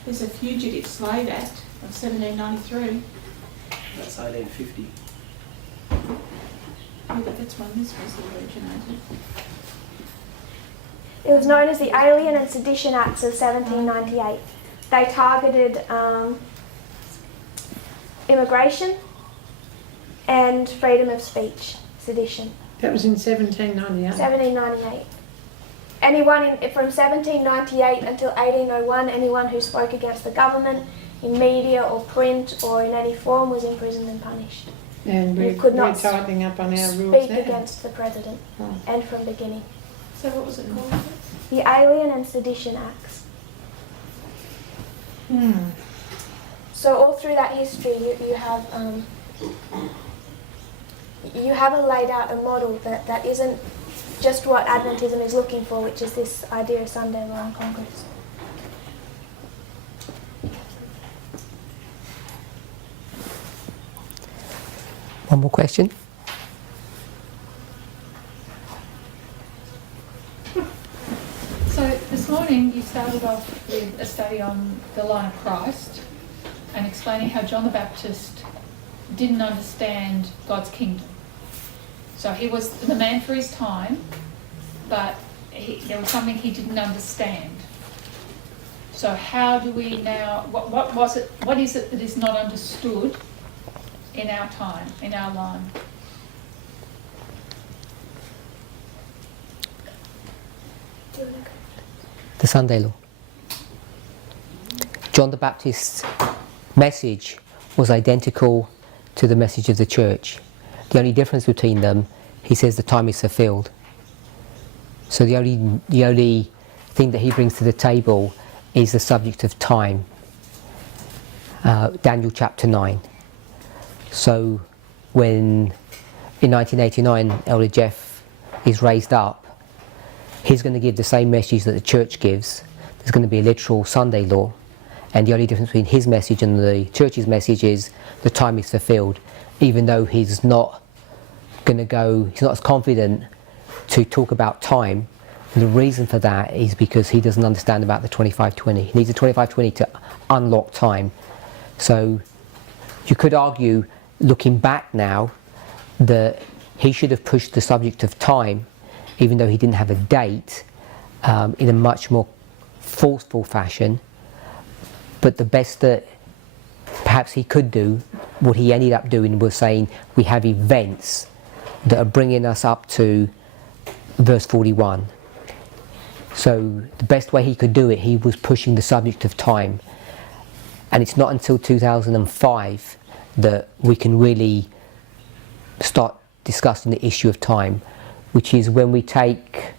There's a Fugitive Slave Act of 1793. That's 1850. Yeah, but that's when this was originated. It was known as the Alien and Sedition Acts of 1798. They targeted immigration and freedom of speech, sedition. That was in 1798. 1798. Anyone from 1798 until 1801, anyone who spoke against the government in media or print or in any form was imprisoned and punished. And You could not we're tightening up on our rules Speak now. against the president, and from beginning. So what was it called? The Alien and Sedition Acts. So all through that history, you have laid out a model that isn't just what Adventism is looking for, which is this idea of Sunday law and Congress. One more question. So this morning you started off with a study on the line of Christ and explaining how John the Baptist didn't understand God's kingdom. So he was the man for his time, but there was something he didn't understand. So how do we now, what is it that is not understood in our time, in our line? The Sunday law. John the Baptist's message was identical to the message of the church. The only difference between them, he says the time is fulfilled. So the only thing that he brings to the table is the subject of time. Daniel chapter 9. So when in 1989 Elder Jeff is raised up, he's going to give the same message that the church gives. There's going to be a literal Sunday law, and the only difference between his message and the church's message is the time is fulfilled, even though he's not as confident to talk about time. And the reason for that is because he doesn't understand about the 25-20. He needs the 25-20 to unlock time. So you could argue, looking back now, that he should have pushed the subject of time, even though he didn't have a date, in a much more forceful fashion. But the best that perhaps he could do, what he ended up doing was saying, we have events that are bringing us up to verse 41. So the best way he could do it, he was pushing the subject of time. And it's not until 2005 that we can really start discussing the issue of time, which is when we take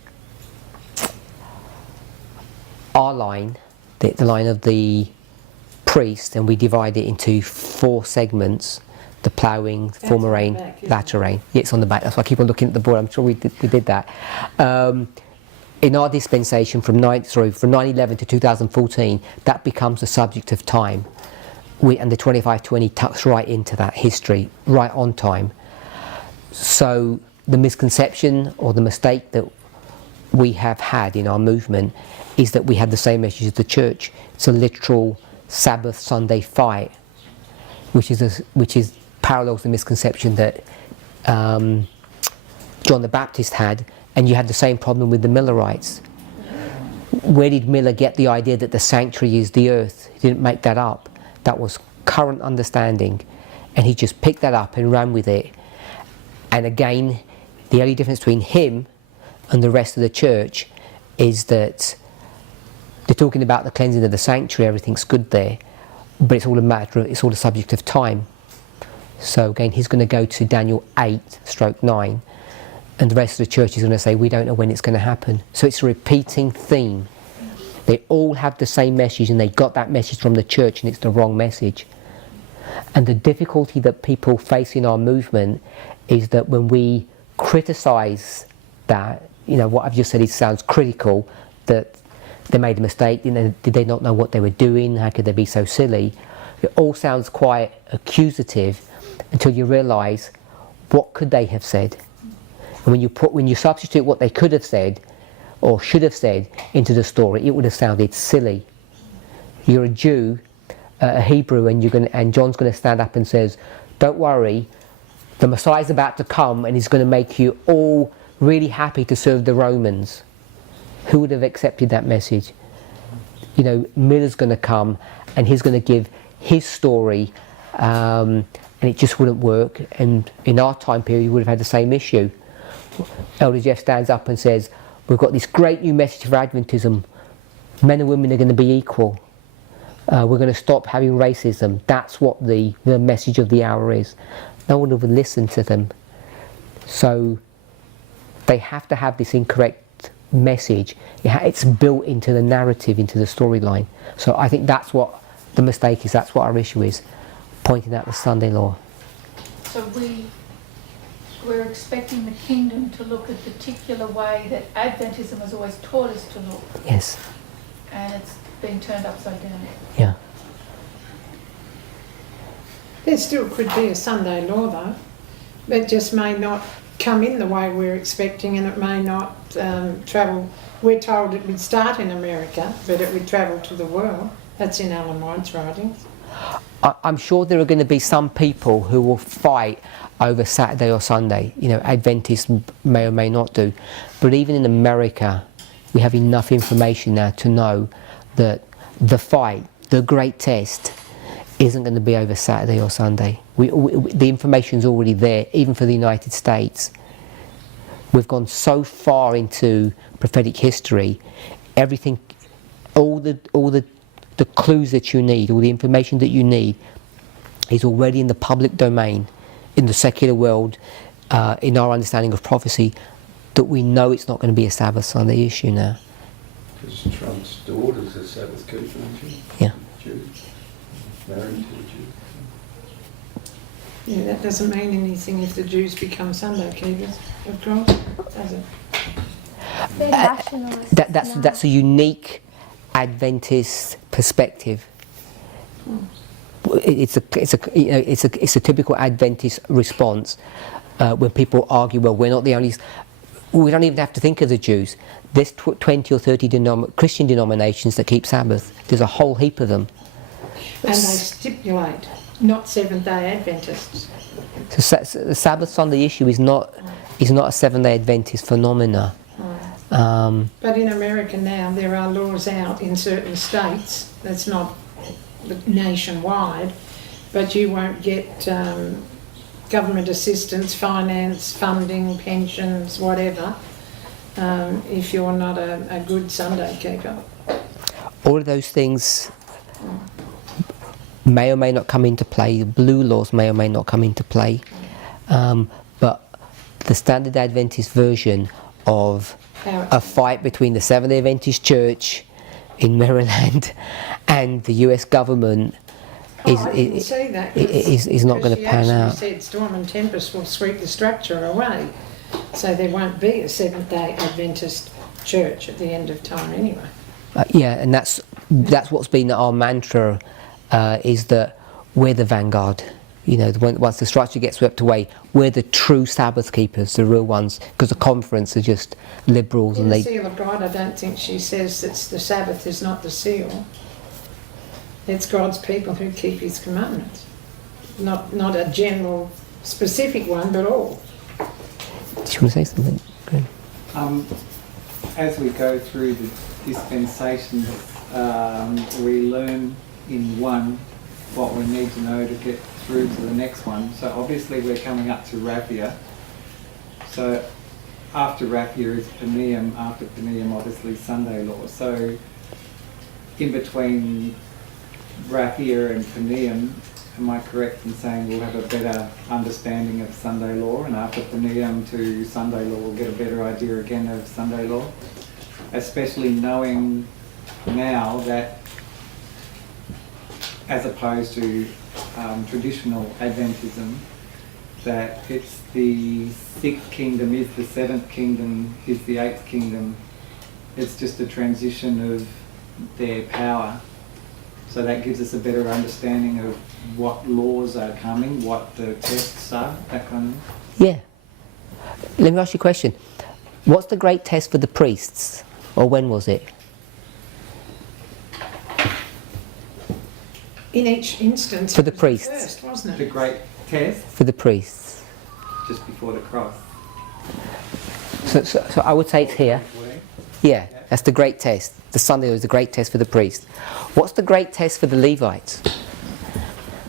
our line, the line of the priest, and we divide it into 4 segments: the ploughing, former rain, latter rain. Yeah, it's on the back. That's why I keep on looking at the board. I'm sure we did that. In our dispensation from 9/11 to 2014, that becomes the subject of time. And the 25-20 tucks right into that history, right on time. So the misconception or the mistake that we have had in our movement is that we had the same message as the church. It's a literal Sabbath Sunday fight, which parallels the misconception that John the Baptist had, and you had the same problem with the Millerites. Where did Miller get the idea that the sanctuary is the earth? He didn't make that up. That was current understanding, and he just picked that up and ran with it. And again, the only difference between him and the rest of the church is that they're talking about the cleansing of the sanctuary, everything's good there, but it's all a subject of time. So again, he's going to go to Daniel 8/9, and the rest of the church is going to say, we don't know when it's going to happen. So it's a repeating theme. They all have the same message, and they got that message from the church, and it's the wrong message. And the difficulty that people face in our movement is that when we criticise that, what I've just said, it sounds critical, that they made a mistake, did they not know what they were doing, how could they be so silly? It all sounds quite accusative until you realise, what could they have said? And when you substitute what they could have said or should have said into the story, it would have sounded silly. You're a Jew, a Hebrew, and John's going to stand up and says, don't worry, the Messiah's about to come and he's going to make you all really happy to serve the Romans. Who would have accepted that message? Miller's going to come and he's going to give his story, and it just wouldn't work. And in our time period, we would have had the same issue. Elder Jeff stands up and says, we've got this great new message for Adventism. Men and women are going to be equal. We're going to stop having racism. That's what the message of the hour is. No one would listen to them. So they have to have this incorrect message. It's built into the narrative, into the storyline. So I think that's what the mistake is. That's what our issue is, pointing out the Sunday law. So we're expecting the kingdom to look a particular way that Adventism has always taught us to look. Yes. And it's been turned upside down. Yeah. There still could be a Sunday law though. It just may not come in the way we're expecting, and it may not travel. We're told it would start in America, but it would travel to the world. That's in Ellen White's writings. I'm sure there are going to be some people who will fight over Saturday or Sunday. You know, Adventists may or may not do. But even in America, we have enough information now to know that the fight, the great test, isn't going to be over Saturday or Sunday. The information's already there, even for the United States. We've gone so far into prophetic history, everything, all the clues that you need, all the information that you need is already in the public domain, in the secular world, in our understanding of prophecy, that we know it's not going to be a Sabbath Sunday issue now. Because Trump's daughter's a Sabbath keeper, isn't she? Yeah. Jew. Married to a Jew. Yeah, that doesn't mean anything if the Jews become Sunday keepers, of course, does it? They're nationalists now. That's a unique Adventist perspective. It's a typical Adventist response when people argue, well, we're not the only. We don't even have to think of the Jews. There's 20 or 30 Christian denominations that keep Sabbath. There's a whole heap of them. And they stipulate not Seventh-day Adventists. So the Sabbath Sunday issue is not a Seventh-day Adventist phenomena. But in America now, there are laws out in certain states, that's not nationwide, but you won't get government assistance, finance, funding, pensions, whatever, if you're not a good Sunday keeper. All of those things may or may not come into play. The blue laws may or may not come into play. But the Standard Adventist version of a fight between the Seventh-day Adventist Church in Maryland and the US government is not going to pan out. She actually said storm and tempest will sweep the structure away, so there won't be a Seventh-day Adventist church at the end of time anyway. Yeah, and that's what's been our mantra, is that we're the vanguard. You know, once the structure gets swept away, we're the true Sabbath keepers, the real ones, because the conference are just liberals. In And the seal of God, I don't think she says that the Sabbath is not the seal. It's God's people who keep His commandments, not a general, specific one, but all. Do you want to say something? Good. As we go through the dispensations, we learn in one what we need to know to get through to the next one. So obviously we're coming up to Raphia. So after Raphia is Paneum, after Paneum obviously Sunday law. So in between Raphia and Paneum, am I correct in saying we'll have a better understanding of Sunday law, and after Paneum to Sunday law we'll get a better idea again of Sunday law? Especially knowing now that, as opposed to traditional Adventism, that it's the sixth kingdom is the seventh kingdom is the eighth kingdom. It's just a transition of their power. So that gives us a better understanding of what laws are coming, what the tests are, that kind of thing. Yeah. Let me ask you a question. What's the great test for the priests? Or when was it? In each instance, For the it was priests. first, wasn't The it? great test, For the priests. just before the cross. So I would say it's here. Yeah, that's the great test. The Sunday law is the great test for the priest. What's the great test for the Levites? They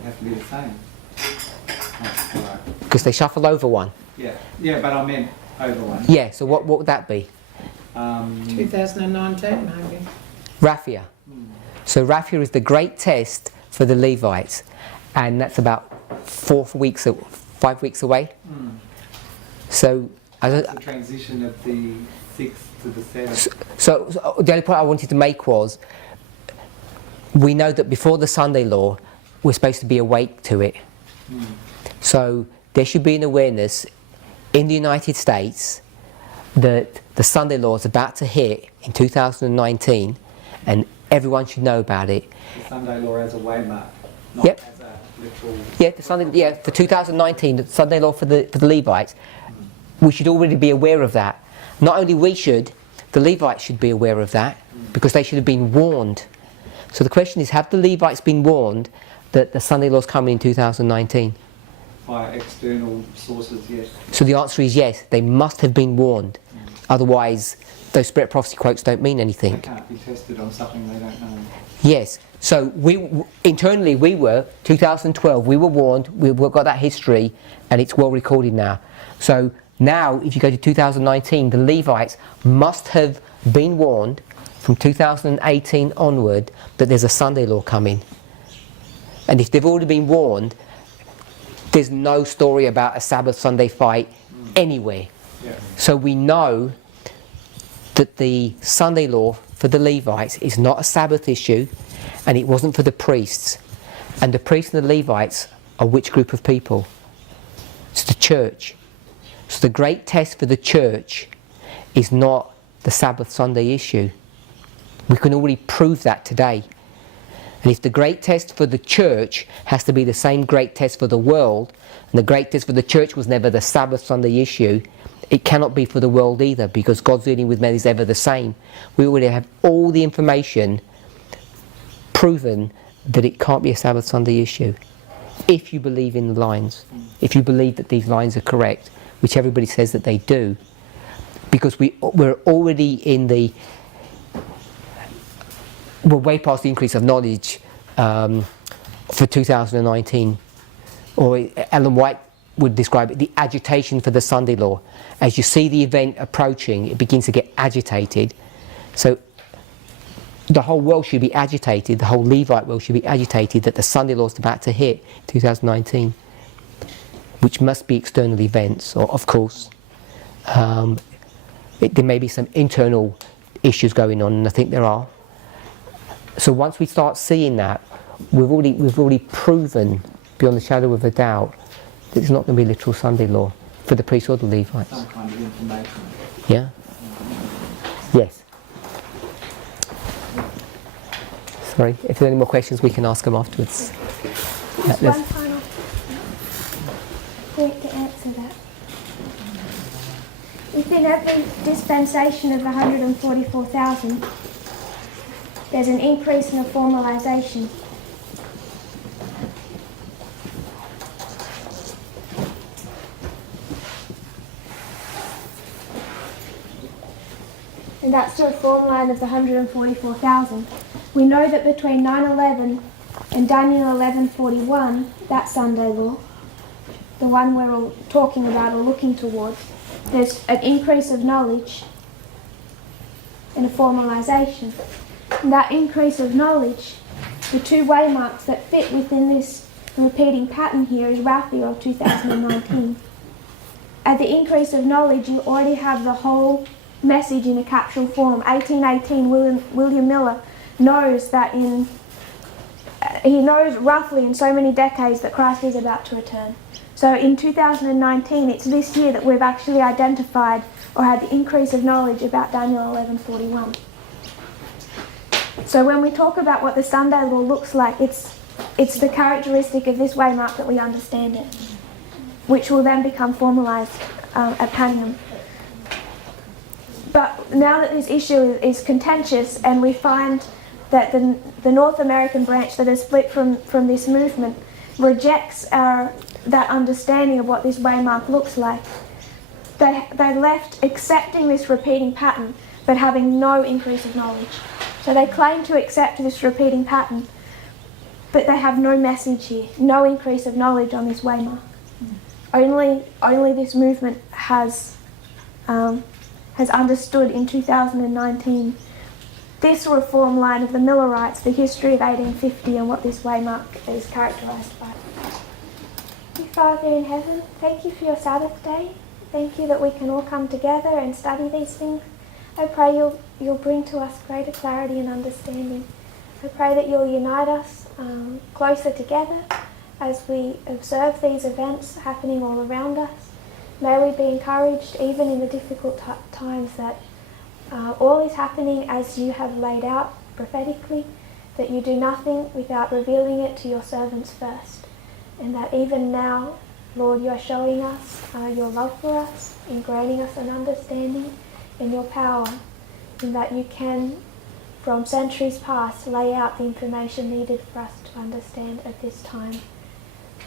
have to be the same. Oh, right. Because they shuffle over one. Yeah, but I meant over one. Yeah, so what would that be? 2019 maybe. Raphia. So Raphia is the great test for the Levites, and that's about 5 weeks away. So It's the transition of the sixth to the seventh. So the only point I wanted to make was, we know that before the Sunday law, we're supposed to be awake to it. So there should be an awareness in the United States that the Sunday law is about to hit in 2019, and everyone should know about it. The Sunday law as a waymark, not Yep. as a literal... Yeah, for 2019, the Sunday law for the Levites, we should already be aware of that. Not only we should, the Levites should be aware of that, because they should have been warned. So the question is, have the Levites been warned that the Sunday law is coming in 2019? By external sources, yes. So the answer is yes, they must have been warned. Otherwise, those spirit prophecy quotes don't mean They anything. can't be tested on something they don't know. Yes. So internally we were, 2012, we were warned, we've got that history, and it's well recorded now. So now, if you go to 2019, the Levites must have been warned from 2018 onward that there's a Sunday law coming. And if they've already been warned, there's no story about a Sabbath Sunday fight anywhere. Yeah. So we know that the Sunday law for the Levites is not a Sabbath issue, and it wasn't for the priests. And the priests and the Levites are which group of people? It's the church. So the great test for the church is not the Sabbath Sunday issue. We can already prove that today. And if the great test for the church has to be the same great test for the world, and the great test for the church was never the Sabbath Sunday issue, it cannot be for the world either, because God's dealing with men is ever the same. We already have all the information proven that it can't be a Sabbath Sunday issue. If you believe in the lines, if you believe that these lines are correct, which everybody says that they do, because we're already in the... We're way past the increase of knowledge for 2019, or Ellen White would describe it, the agitation for the Sunday law. As you see the event approaching, it begins to get agitated. So the whole world should be agitated, the whole Levite world should be agitated that the Sunday law is about to hit 2019, which must be external events, or of course. There may be some internal issues going on, and I think there are. So once we start seeing that, we've already proven beyond the shadow of a doubt that it's not going to be literal Sunday law for the priests or the Levites. Some kind of information. Yeah? Yes. Sorry, if there are any more questions we can ask them afterwards. Just one final point to answer that. Within every dispensation of 144,000, there's an increase in a formalisation. And that's the reform line of the 144,000. We know that between 9/11 and Daniel 11:41, that Sunday law, the one we're all talking about or looking towards, there's an increase of knowledge and a formalisation. And that increase of knowledge, the two waymarks that fit within this repeating pattern here is Raphael 2019. At the increase of knowledge, you already have the whole message in a capsule form. 1818, William Miller knows that he knows roughly in so many decades that Christ is about to return. So in 2019, it's this year that we've actually identified or had the increase of knowledge about Daniel 11:41. So when we talk about what the Sunday law looks like, it's the characteristic of this waymark that we understand it, which will then become formalised at Panium. But now that this issue is contentious, and we find that the North American branch that has split from this movement rejects that understanding of what this waymark looks like, they left accepting this repeating pattern but having no increase of knowledge. So they claim to accept this repeating pattern, but they have no message here, no increase of knowledge on this waymark. Only this movement has understood in 2019 this reform line of the Millerites, the history of 1850 and what this waymark is characterised by. Dear Father in heaven, thank you for your Sabbath day. Thank you that we can all come together and study these things. I pray you'll bring to us greater clarity and understanding. I pray that you'll unite us closer together as we observe these events happening all around us. May we be encouraged even in the difficult times that all is happening as you have laid out prophetically, that you do nothing without revealing it to your servants first, and that even now, Lord, you are showing us your love for us and granting us an understanding and your power, and that you can from centuries past lay out the information needed for us to understand at this time.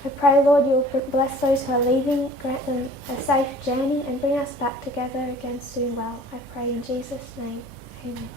I pray, Lord, you will bless those who are leaving, grant them a safe journey, and bring us back together again soon well. I pray in Jesus' name. Amen.